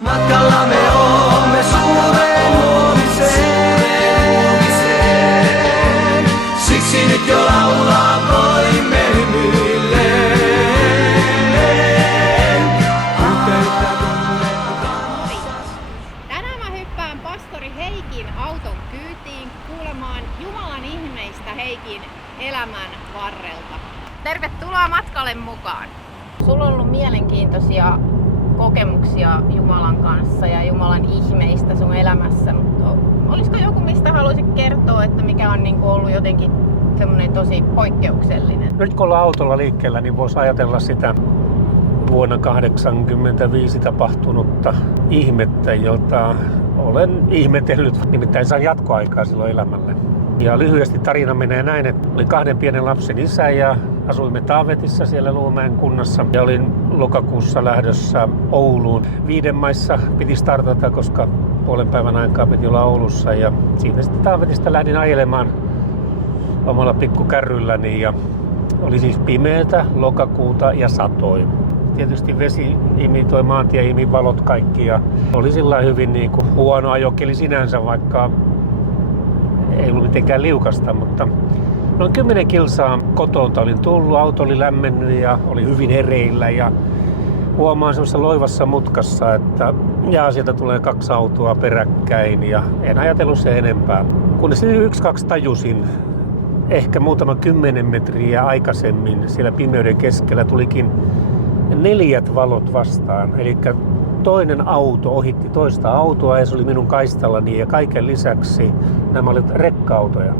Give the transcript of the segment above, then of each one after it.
Matkalla me oomme suureen uutiseen. Siksi nyt jo laulaa voimme hymyilleen. Tänään mä hyppään pastori Heikin auton kyytiin kuulemaan Jumalan ihmeistä Heikin elämän varrelta. Tervetuloa matkalle mukaan! Sulla on ollut mielenkiintoisia kokemuksia Jumalan kanssa ja Jumalan ihmeistä sun elämässä, mutta olisiko joku, mistä haluaisit kertoa, että mikä on ollut jotenkin semmoinen tosi poikkeuksellinen? Nyt kun ollaan autolla liikkeellä, niin voisi ajatella sitä vuonna 1985 tapahtunutta ihmettä, jota olen ihmetellyt. Nimittäin sain jatkoaikaa silloin elämälle. Ja lyhyesti tarina menee näin, että olin 2 pienen lapsen isä ja asuimme Taavetissa siellä Luumäen kunnassa. Ja olin lokakuussa lähdössä Ouluun. Viidenmaissa piti startata, koska puolen päivän aikaa piti olla Oulussa. Ja siitä sitten Taavetista lähdin ajelemaan omalla pikkukärrylläni. Ja oli siis pimeätä, lokakuuta ja satoi. Tietysti vesi imi, toi maantie imi valot kaikki. Ja oli sillä hyvin huono ajokeli sinänsä, vaikka ei ollut mitenkään liukasta, mutta noin 10 kilsaa kotoa olin tullut, auto oli lämmennyt ja oli hyvin hereillä ja huomaan semmoisessa loivassa mutkassa, että sieltä tulee 2 autoa peräkkäin ja en ajatellut sen enempää. Kunnes 1-2 tajusin, ehkä muutama 10 metriä aikaisemmin siellä pimeyden keskellä tulikin 4 valot vastaan, eli toinen auto ohitti toista autoa ja se oli minun kaistallani ja kaiken lisäksi nämä olivat rekka-autoja.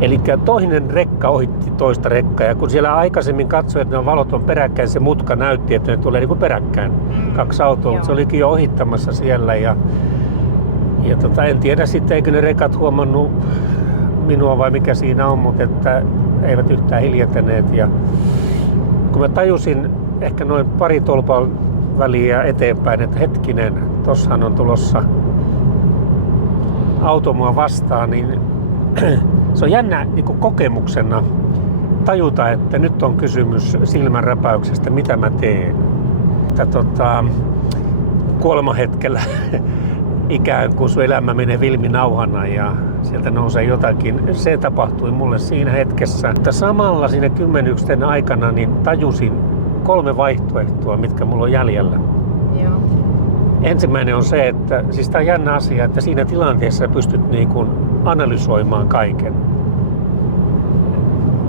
Eli toinen rekka ohitti toista rekkaa ja kun siellä aikaisemmin katsoi, että nämä valot on peräkkäin, se mutka näytti, että ne tulee peräkkäin 2 autoa, mutta se olikin jo ohittamassa siellä ja en tiedä sitten, eikö ne rekat huomannut minua vai mikä siinä on, mutta että eivät yhtään hiljentäneet ja kun mä tajusin ehkä noin 2 tolpaa väliä eteenpäin, että hetkinen, tossahan on tulossa auto mua vastaan, niin se on jännä kokemuksena tajuta, että nyt on kysymys silmänräpäyksestä, mitä mä teen. Kuolemahetkellä ikään kuin sun elämä menee vilminauhana ja sieltä nousee jotakin. Se tapahtui mulle siinä hetkessä, että samalla siinä 10 aikana niin tajusin 3 vaihtoehtoa, mitkä mulla on jäljellä. Joo. Ensimmäinen on se, että siis tää on jännä asia, että siinä tilanteessa pystyt analysoimaan kaiken.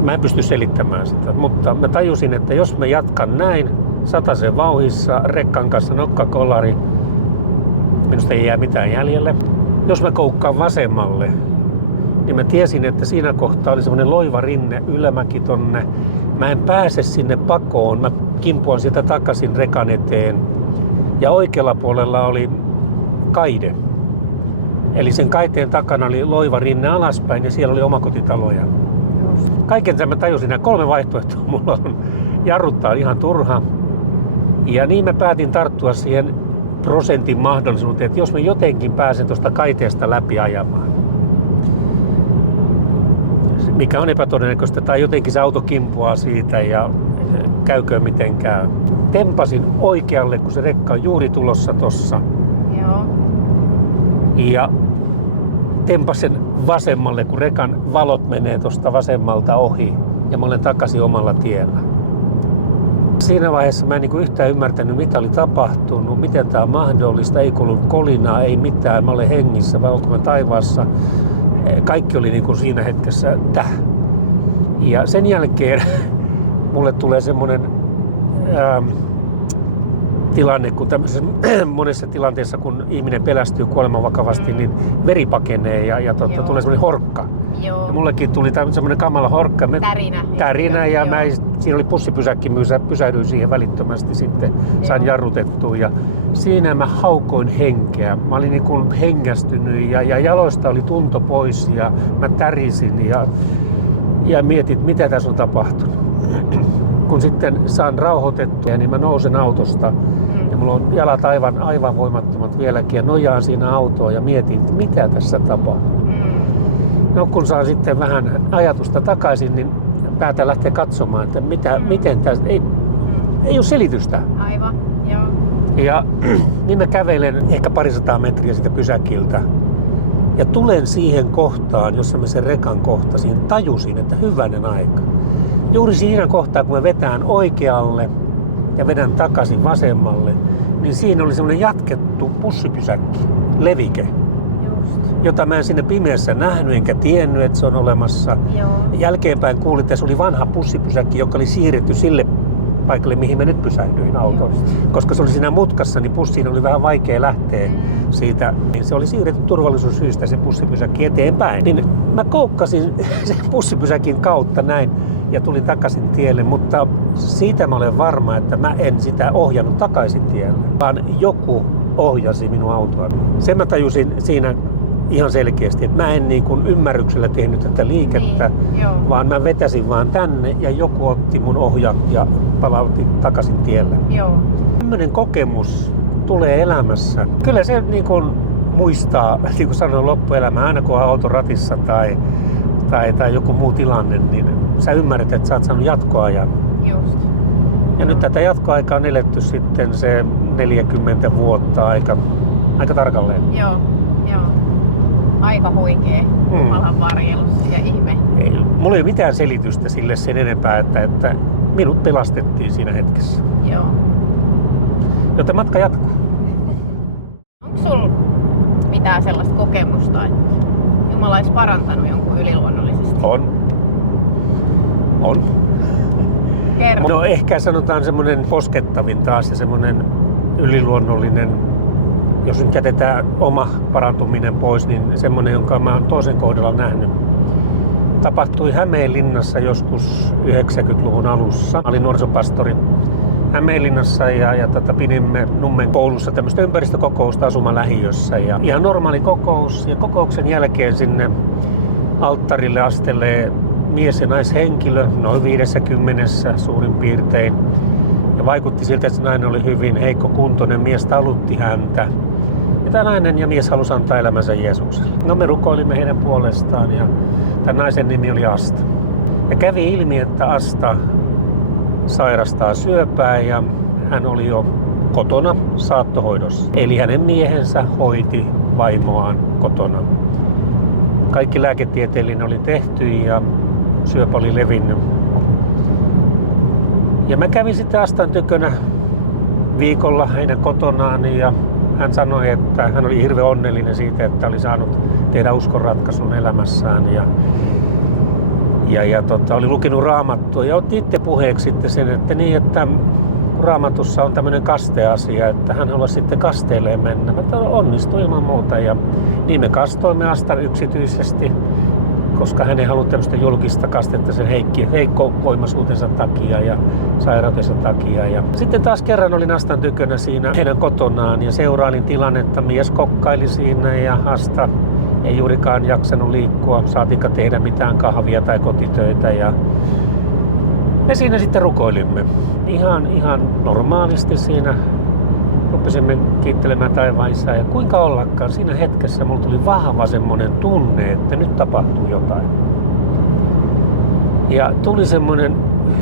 Mä en pysty selittämään sitä, mutta mä tajusin, että jos mä jatkan näin 100 vauhissa, rekkan kanssa nokkakolari, minusta ei jää mitään jäljelle. Jos mä koukkaan vasemmalle, niin mä tiesin, että siinä kohtaa oli semmoinen loiva rinne, ylämäki tonne. Mä en pääse sinne pakoon, mä kimpuan sieltä takaisin rekan eteen. Ja oikealla puolella oli kaide. Eli sen kaiteen takana oli loiva rinne alaspäin ja siellä oli omakotitaloja. Kaiken sen mä tajusin, nämä 3 vaihtoehtoa mulla on. Jarruttaa ihan turha. Ja niin mä päätin tarttua siihen prosentin mahdollisuuteen, että jos mä jotenkin pääsen tuosta kaiteesta läpi ajamaan. Mikä on epätodennäköistä, tai jotenkin se auto kimpuaa siitä ja käyköön miten käy. Tempasin oikealle, kun se rekka on juuri tulossa tossa. Joo. Ja tempasin vasemmalle, kun rekan valot menee tosta vasemmalta ohi. Ja mä olen takaisin omalla tiellä. Siinä vaiheessa mä en yhtään ymmärtänyt, mitä oli tapahtunut, miten tää on mahdollista. Ei kuulu kolinaa, ei mitään. Mä olen hengissä, vai olko mä taivaassa. Kaikki oli siinä hetkessä Ja sen jälkeen mulle tulee semmoinen tilanne, kun tämmöisessä monessa tilanteessa, kun ihminen pelästyy kuoleman vakavasti, niin veri pakenee ja tulee semmoinen horkka. Joo. Ja mullekin tuli semmoinen kamala horkka. Tärinä ja siinä oli pussipysäkki, pysähdyin siihen välittömästi sitten, sain jarrutettua ja siinä mä haukoin henkeä. Mä olin hengästynyt ja jaloista oli tunto pois ja mä tärisin ja mietin, mitä tässä on tapahtunut. Kun sitten saan rauhoitettua, niin mä nousen autosta ja mulla on jalat aivan voimattomat vieläkin ja nojaan siinä autoon ja mietin, mitä tässä tapahtuu. No kun saan sitten vähän ajatusta takaisin, niin päätän lähteä katsomaan, että miten tässä ei ole selitystä. Aivan, joo. Ja niin mä kävelen ehkä 200 metriä siitä pysäkiltä. Ja tulen siihen kohtaan, jossa mä sen rekan kohtasin, tajusin, että hyvänen aika. Juuri siinä kohtaa, kun mä vetään oikealle ja vedän takaisin vasemmalle, niin siinä oli semmoinen jatkettu bussipysäkki, levike, jota mä en sinne pimeässä nähnyt enkä tiennyt, että se on olemassa. Joo. Jälkeenpäin kuulin, että se oli vanha bussipysäkki, joka oli siirretty sille paikalle, mihin mä nyt pysähdyin auton. Koska se oli siinä mutkassa, niin bussiin oli vähän vaikea lähteä siitä. Se oli siirretty turvallisuussyistä se bussipysäkki eteenpäin. Niin mä koukkasin sen bussipysäkin kautta näin ja tulin takaisin tielle, mutta siitä mä olen varma, että mä en sitä ohjannut takaisin tielle, vaan joku ohjasi minun autoa. Sen mä tajusin siinä ihan selkeästi, että mä en niin kuin ymmärryksellä tehnyt tätä liikettä, vaan mä vetäsin vaan tänne ja joku otti mun ohjat ja palautti takaisin tielle. Joo. Tämmöinen kokemus tulee elämässä. Kyllä se niin kuin muistaa, niin kuin sanoin, loppuelämää, aina kun on auto ratissa tai joku muu tilanne, niin sä ymmärrät, että sä oot saanut jatkoajan. Just. Ja nyt tätä jatkoaikaa on eletty sitten se 40 vuotta aika tarkalleen. Joo. Aika huikea Jumalan varjelus ja ihme. Mulla ei ole mitään selitystä sille sen enempää, että minut pelastettiin siinä hetkessä. Joo. Joten matka jatkuu. Onko sulla mitään sellaista kokemusta, että Jumala olisi parantanut jonkun yliluonnollisesti? On. Kerro. No ehkä sanotaan semmoinen koskettavin taas ja semmoinen yliluonnollinen, jos nyt jätetään oma parantuminen pois, niin semmoinen, jonka mä oon toisen kohdalla nähnyt. Tapahtui Hämeenlinnassa joskus 90-luvun alussa. Mä olin nuorisopastori Hämeenlinnassa ja pidimme Nummen koulussa tämmöistä ympäristökokousta asumalähiössä. Ja ihan normaali kokous ja kokouksen jälkeen sinne alttarille astelee mies- ja naishenkilö, noin 50 suurin piirtein. Ja vaikutti siltä, että se nainen oli hyvin heikkokuntoinen, mies talutti häntä. Ja tämä nainen ja mies halusi antaa elämänsä Jeesukselle. No me rukoilimme heidän puolestaan ja tämän naisen nimi oli Asta. Ja kävi ilmi, että Asta sairastaa syöpää ja hän oli jo kotona saattohoidossa. Eli hänen miehensä hoiti vaimoaan kotona. Kaikki lääketieteellinen oli tehty ja syöpä oli levinnyt. Ja mä kävin sitten Astan tykönä viikolla heidän kotonaan ja hän sanoi, että hän oli hirveän onnellinen siitä, että oli saanut tehdä uskonratkaisun elämässään ja oli lukenut Raamattua ja otti itse puheeksi sitten sen, että Raamatussa on tämmöinen kasteasia, että hän haluaisi sitten kasteelleen mennä. Mutta onnistui ilman muuta ja niin me kastoimme Astan yksityisesti, koska hän ei halua tämmöistä julkista kastetta sen heikkovoimaisuutensa takia ja sairautensa takia. Ja sitten taas kerran olin Astan tykönä siinä heidän kotonaan ja seurailin tilannetta. Mies kokkaili siinä ja Asta ei juurikaan jaksanut liikkua, saatika tehdä mitään kahvia tai kotitöitä. Ja me siinä sitten rukoilimme. Ihan normaalisti siinä rupesimme kiittelemään taivaan Isää. Ja kuinka ollakaan, siinä hetkessä mulla tuli vahva semmoinen tunne, että nyt tapahtuu jotain. Ja tuli semmoinen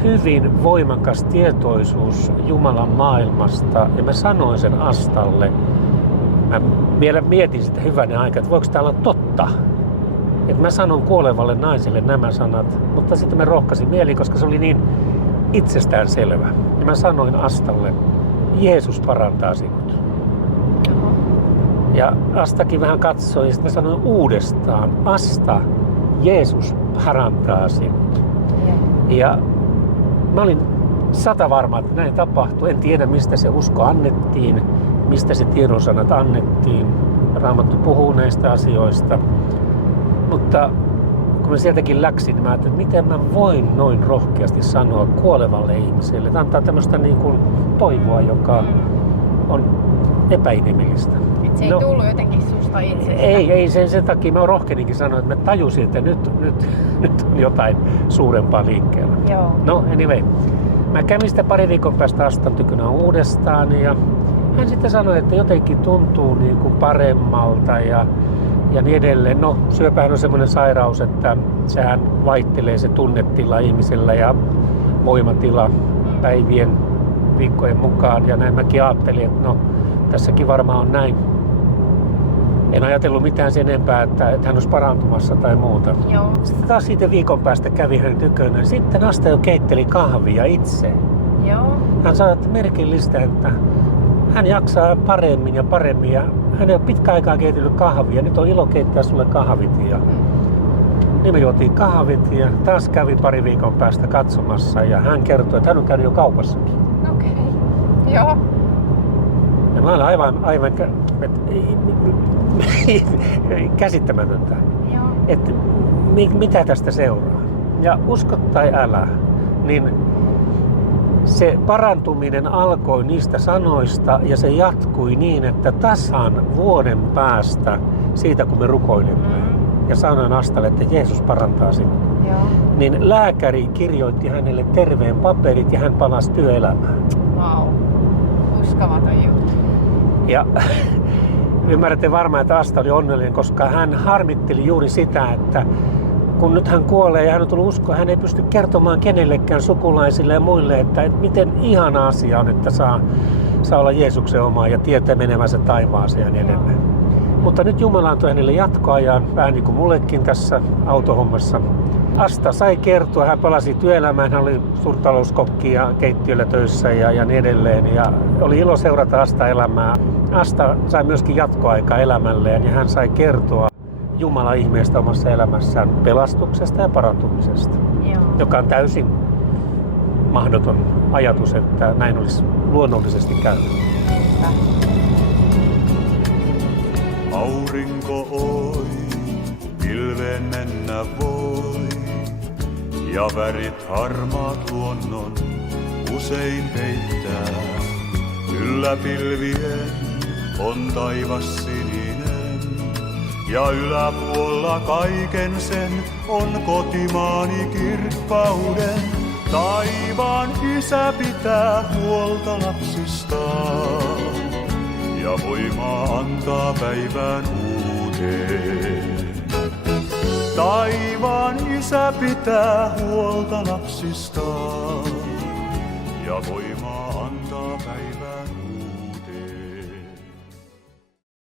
hyvin voimakas tietoisuus Jumalan maailmasta. Ja mä sanoin sen Astalle. Mä vielä mietin sitä hyvänen aika, että voiko tää olla totta. Että mä sanon kuolevalle naiselle nämä sanat, mutta sitten mä rohkaisin mieliin, koska se oli niin itsestään selvä. Ja mä sanoin Astalle, Jeesus parantaa sinut. Ja Astakin vähän katsoi ja sitten mä sanoin uudestaan, Asta, Jeesus parantaa sinut. Ja mä olin 100% varma, että näin tapahtui. En tiedä, mistä se usko annettiin, mistä se tiedonsanat annettiin. Raamattu puhuu näistä asioista. Mutta kun mä sieltäkin läksin, niin mä ajattelin, että miten mä voin noin rohkeasti sanoa kuolevalle ihmiselle. Että antaa tämmöistä niin kuin toivoa, joka on epäinhimillistä. Et se ei tullut jotenkin susta itsestä? Ei sen takia mä rohkeninkin sanoa, että mä tajusin, että nyt on jotain suurempaa liikkeellä. Joo. No anyway, mä kävin sitä pari viikon päästä Astan tykönä uudestaan ja hän sitten sanoi, että jotenkin tuntuu niin kuin paremmalta ja niin edelleen. No, syöpähän on semmoinen sairaus, että sehän vaihtelee se tunnetila ihmisellä ja voimatila päivien viikkojen mukaan. Ja näin mäkin ajattelin, että no tässäkin varmaan on näin. En ajatellut mitään sen enempää, että hän olisi parantumassa tai muuta. Joo. Sitten taas siitä viikon päästä kävi hänen tykönään. Sitten Asta jo keitteli kahvia itse. Joo. Hän sanoi, että merkillistä, että hän jaksaa paremmin ja paremmin. Ja hän ei ole pitkä aikaa keitellyt kahvia. Nyt on ilo keittää sulle kahvit. Ja niin me juotiin kahvit ja taas kävi pari viikon päästä katsomassa. Ja hän kertoi, että hän on käynyt jo kaupassakin. Okei. Joo. Ja mä olen aivan käsittämätöntä, Joo. että mitä tästä seuraa. Ja usko tai älä, niin se parantuminen alkoi niistä sanoista ja se jatkui niin, että tasan vuoden päästä siitä kun me rukoilimme ja sanoin Astalle, että Jeesus parantaa sinut, Joo. niin lääkäri kirjoitti hänelle terveen paperit ja hän palasi työelämään. Vau. Uskomaton juttu. Ja ymmärrätte varmaan, että Asta oli onnellinen, koska hän harmitteli juuri sitä, että kun nyt hän kuolee ja hän on tullut uskoon, hän ei pysty kertomaan kenellekään sukulaisille ja muille, että miten ihana asia on, että saa olla Jeesuksen oma ja tietää menevänsä taivaaseen ja niin edelleen. Mutta nyt Jumala antoi hänelle jatkoajan, vähän niin kuin mullekin tässä autohommassa. Asta sai kertoa, hän palasi työelämään, hän oli suurtalouskokki ja keittiöllä töissä ja niin edelleen. Ja oli ilo seurata Asta elämää. Asta sai myöskin jatkoaikaa elämälleen ja hän sai kertoa Jumalan ihmeestä omassa elämässään pelastuksesta ja parantumisesta. Joo. Joka on täysin mahdoton ajatus, että näin olisi luonnollisesti käynyt. Aurinko oi, pilveen mennä voi, ja värit harmaat luonnon usein peittää. Yllä pilvien on taivas sininen, ja yläpuolella kaiken sen on kotimaani kirkkauden. Taivaan Isä pitää huolta lapsistaan ja voimaa antaa päivään uuteen. Taivaan Isä pitää huolta lapsistaan ja voimaa antaa päivään uuteen.